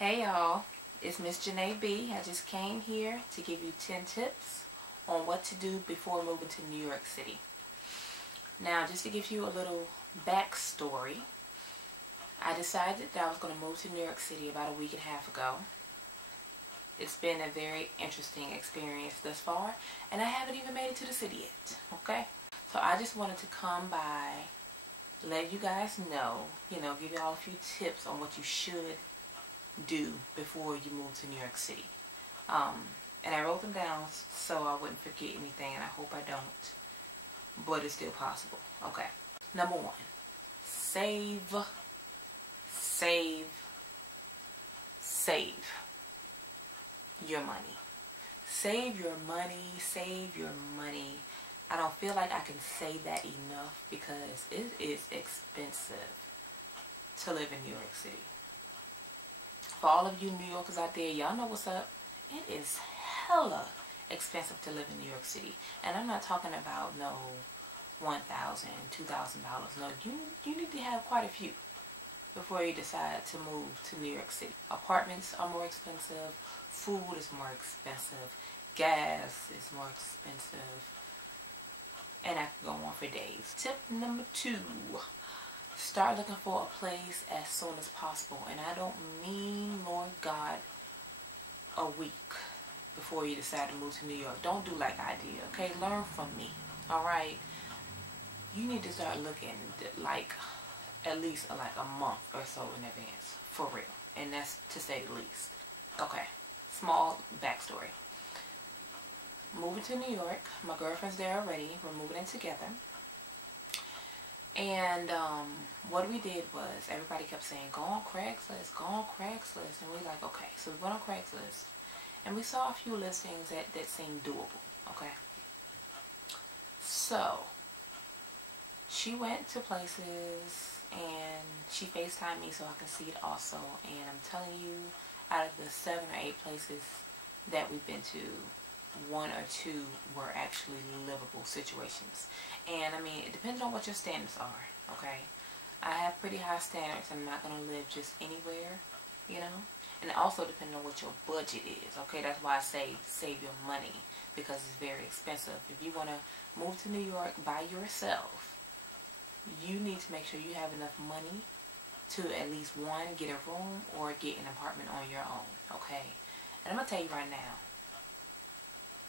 Hey y'all, it's Miss Janae B. I just came here to give you 10 tips on what to do before moving to New York City. Now, just to give you a little backstory, I decided that I was going to move to New York City about a week and a half ago. It's been a very interesting experience thus far, and I haven't even made it to the city yet, okay? So I just wanted to come by, let you guys know, give y'all a few tips on what you should do before you move to New York City. And I wrote them down so I wouldn't forget anything, and I hope I don't, but it's still possible. Okay. Number one, save your money. Save your money, save your money. I don't feel like I can say that enough because it is expensive to live in New York City. For all of you New Yorkers out there, y'all know what's up. It is hella expensive to live in New York City. And I'm not talking about no $1,000, $2,000. No, you need to have quite a few before you decide to move to New York City. Apartments are more expensive. Food is more expensive. Gas is more expensive. And I could go on for days. Tip number 2. Start looking for a place as soon as possible. And I don't mean, Lord God, a week before you decide to move to New York. Don't do like I did, okay? Learn from me, alright? You need to start looking like at least like a month or so in advance, for real. And that's to say the least. Okay, small backstory. Moving to New York, my girlfriend's there already. We're moving in together. And what we did was, everybody kept saying, go on Craigslist, go on Craigslist. And we like, okay. So we went on Craigslist. And we saw a few listings that seemed doable, okay. So, she went to places and she FaceTimed me so I can see it also. And I'm telling you, out of the 7 or 8 places that we've been to, 1 or 2 were actually livable situations. And I mean, it depends on what your standards are, okay? I have pretty high standards. I'm not going to live just anywhere, And it also depends on what your budget is, okay? That's why I say save your money, because it's very expensive. If you want to move to New York by yourself, you need to make sure you have enough money to at least, 1, get a room or get an apartment on your own, okay? And I'm going to tell you right now,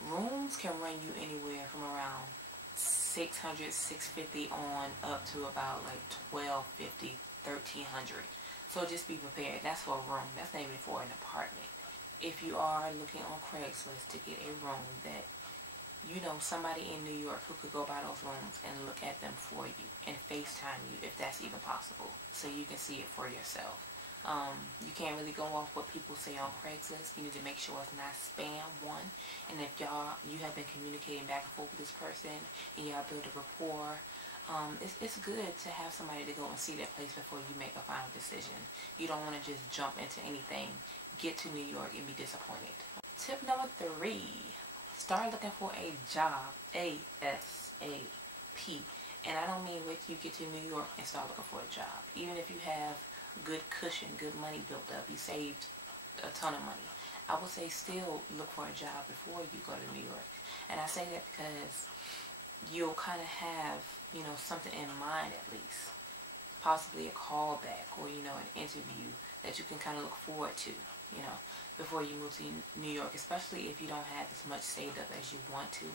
rooms can run you anywhere from around $600, $650 on up to about like $1,250, $1,300. So just be prepared. That's for a room. That's not even for an apartment. If you are looking on Craigslist to get a room that somebody in New York who could go by those rooms and look at them for you and FaceTime you if that's even possible, so you can see it for yourself. You can't really go off what people say on Craigslist. You need to make sure it's not spam, 1. And if you have been communicating back and forth with this person and y'all build a rapport, it's good to have somebody to go and see that place before you make a final decision. You don't want to just jump into anything, get to New York, and be disappointed. Tip number 3, start looking for a job, ASAP. And I don't mean wait till you get to New York and start looking for a job. Even if you have good cushion, good money built up, you saved a ton of money, I would say still look for a job before you go to New York. And I say that because you'll kind of have, something in mind at least. Possibly a callback or, an interview that you can kind of look forward to, before you move to New York. Especially if you don't have as much saved up as you want to.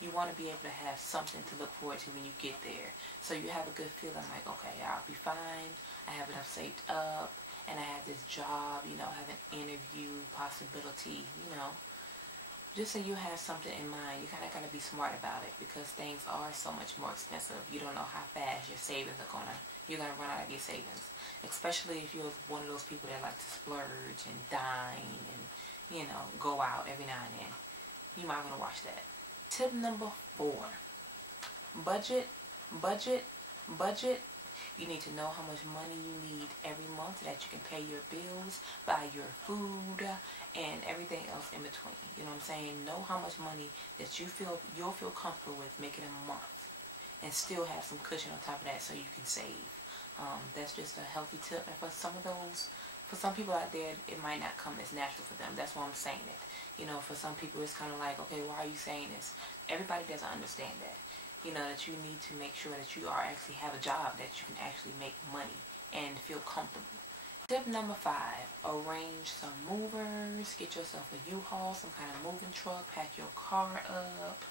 You want to be able to have something to look forward to when you get there. So you have a good feeling like, okay, I'll be fine. I have enough saved up. And I have this job, I have an interview possibility, Just so you have something in mind. You kind of got to be smart about it because things are so much more expensive. You don't know how fast your savings are you're going to run out of your savings. Especially if you're one of those people that like to splurge and dine and, go out every now and then. You might want to watch that. Tip number 4, budget. You need to know how much money you need every month so that you can pay your bills, buy your food, and everything else in between. You know what I'm saying? Know how much money that you'll feel comfortable with making a month, and still have some cushion on top of that so you can save. That's just a healthy tip. And for some of those For some people out there, it might not come as natural for them. That's why I'm saying it. You know, for some people, it's kind of like, okay, why are you saying this? Everybody doesn't understand that. You know, that you need to make sure that you actually have a job, that you can actually make money and feel comfortable. Tip number 5, arrange some movers. Get yourself a U-Haul, some kind of moving truck, pack your car up,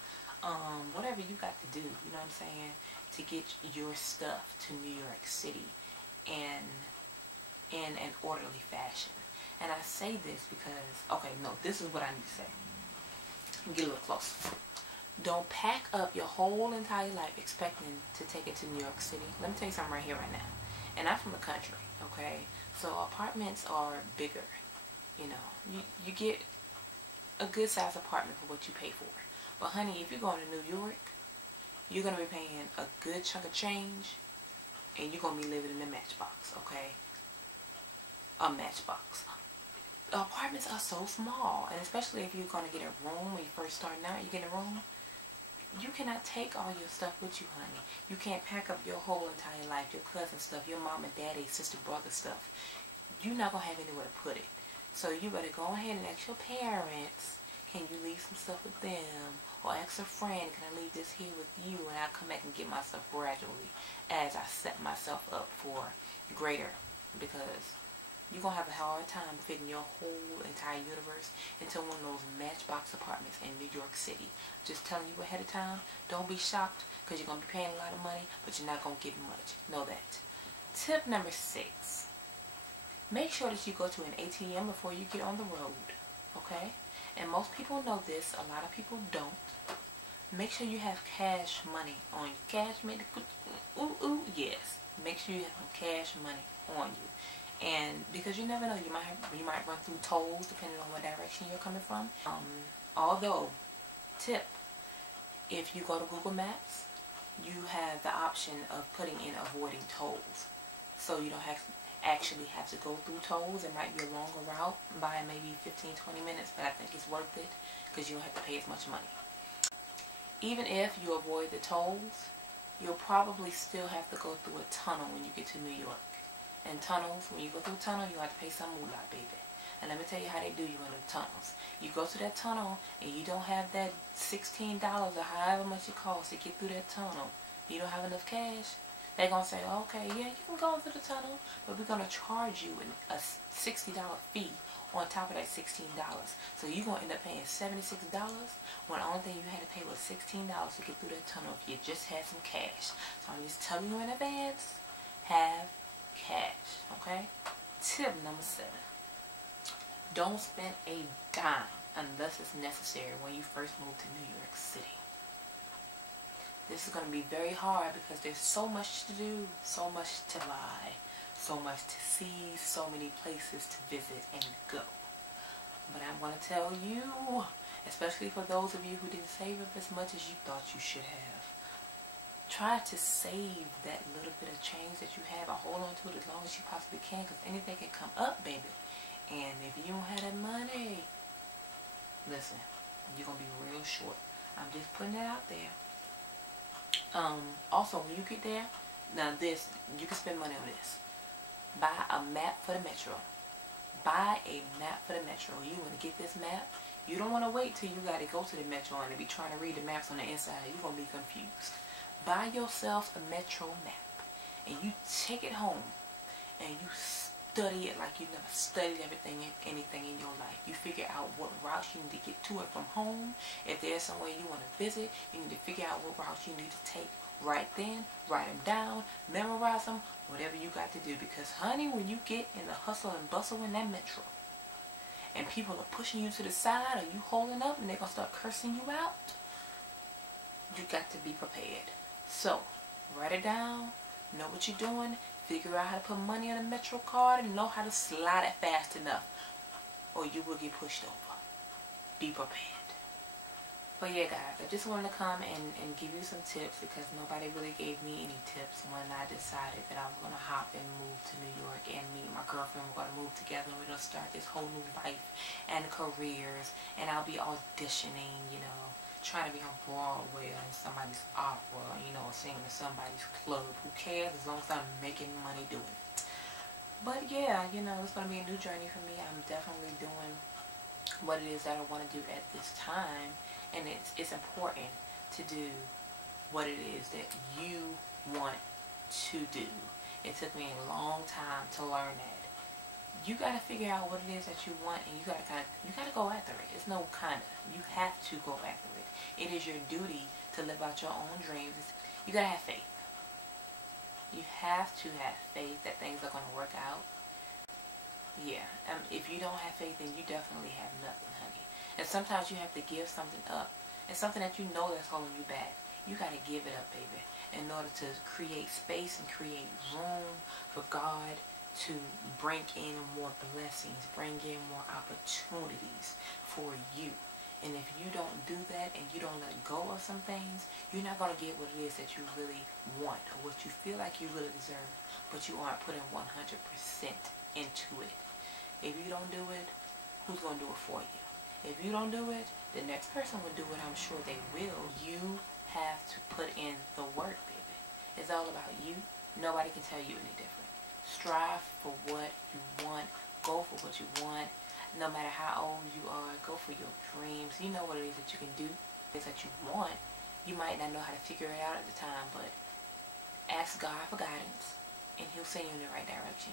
whatever you got to do, you know what I'm saying, to get your stuff to New York City and in an orderly fashion. And I say this because, okay, no, this is what I need to say. Let me get a little closer. Don't pack up your whole entire life expecting to take it to New York City. Let me tell you something right here, right now. And I'm from the country, okay? So apartments are bigger, you know. You get a good sized apartment for what you pay for. But honey, if you're going to New York, you're going to be paying a good chunk of change, and you're going to be living in a matchbox, okay? A matchbox. Apartments are so small, and especially if you're going to get a room when you first starting out, you get a room, you cannot take all your stuff with you, honey. You can't pack up your whole entire life, your cousin stuff, your mom and daddy, sister, brother stuff. You're not going to have anywhere to put it. So you better go ahead and ask your parents, can you leave some stuff with them? Or ask a friend, can I leave this here with you? And I'll come back and get my stuff gradually as I set myself up for greater. Because you're going to have a hard time fitting your whole entire universe into one of those matchbox apartments in New York City. Just telling you ahead of time, don't be shocked because you're going to be paying a lot of money, but you're not going to get much. Know that. Tip number 6. Make sure that you go to an ATM before you get on the road. Okay? And most people know this. A lot of people don't. Make sure you have cash money on you. Cash money. Yes. Make sure you have some cash money on you. And because you never know, you might run through tolls depending on what direction you're coming from. Although, tip, if you go to Google Maps, you have the option of putting in avoiding tolls. So you don't actually have to go through tolls. It might be a longer route by maybe 15-20 minutes, but I think it's worth it because you don't have to pay as much money. Even if you avoid the tolls, you'll probably still have to go through a tunnel when you get to New York. And tunnels, when you go through a tunnel, you have to pay some moolah, baby. And let me tell you how they do you in the tunnels. You go to that tunnel and you don't have that $16 or however much it costs to get through that tunnel. You don't have enough cash. They're going to say, okay, yeah, you can go through the tunnel, but we're going to charge you a $60 fee on top of that $16. So you're going to end up paying $76 when the only thing you had to pay was $16 to get through that tunnel if you just had some cash. So I'm just telling you in advance, have cash, okay? Tip number 7. Don't spend a dime unless it's necessary when you first move to New York City. This is going to be very hard because there's so much to do, so much to buy, so much to see, so many places to visit and go. But I'm going to tell you, especially for those of you who didn't save up as much as you thought you should have, try to save that little bit of change that you have and hold on to it as long as you possibly can, because anything can come up, baby. And if you don't have that money, listen, you're going to be real short. I'm just putting it out there. Also, when you get there, now this, you can spend money on this. Buy a map for the metro. Buy a map for the metro. You want to get this map, you don't want to wait till you got to go to the metro and be trying to read the maps on the inside. You're going to be confused. Buy yourself a metro map and you take it home and you study it like you never studied anything in your life. You figure out what routes you need to get to and from home. If there's somewhere you want to visit, you need to figure out what routes you need to take right then. Write them down, memorize them, whatever you got to do. Because honey, when you get in the hustle and bustle in that metro and people are pushing you to the side or you holding up and they're going to start cursing you out, you got to be prepared. So, write it down, know what you're doing, figure out how to put money on a Metro card, and know how to slide it fast enough, or you will get pushed over. Be prepared. But yeah, guys, I just wanted to come and give you some tips because nobody really gave me any tips when I decided that I was going to hop and move to New York and me and my girlfriend were going to move together and we're going to start this whole new life and careers, and I'll be auditioning, you know, trying to be on Broadway or in somebody's opera, you know, singing in somebody's club. Who cares as long as I'm making money doing it. But yeah, you know, it's going to be a new journey for me. I'm definitely doing what it is that I want to do at this time. And it's important to do what it is that you want to do. It took me a long time to learn that. You got to figure out what it is that you want, and you got to go after it. It's no kind of. You have to go after it. It is your duty to live out your own dreams. You got to have faith. You have to have faith that things are going to work out. Yeah, if you don't have faith, then you definitely have nothing, honey. And sometimes you have to give something up. And something that you know that's holding you back. You got to give it up, baby, in order to create space and create room for God to bring in more blessings, bring in more opportunities for you. And if you don't do that and you don't let go of some things, you're not going to get what it is that you really want or what you feel like you really deserve, but you aren't putting 100% into it. If you don't do it, who's going to do it for you? If you don't do it, the next person will do it. I'm sure they will. You have to put in the work, baby. It's all about you. Nobody can tell you any different. Strive for what you want. Go for what you want. No matter how old you are, go for your dreams. You know what it is that you can do. It's that you want. You might not know how to figure it out at the time, but ask God for guidance, and He'll send you in the right direction.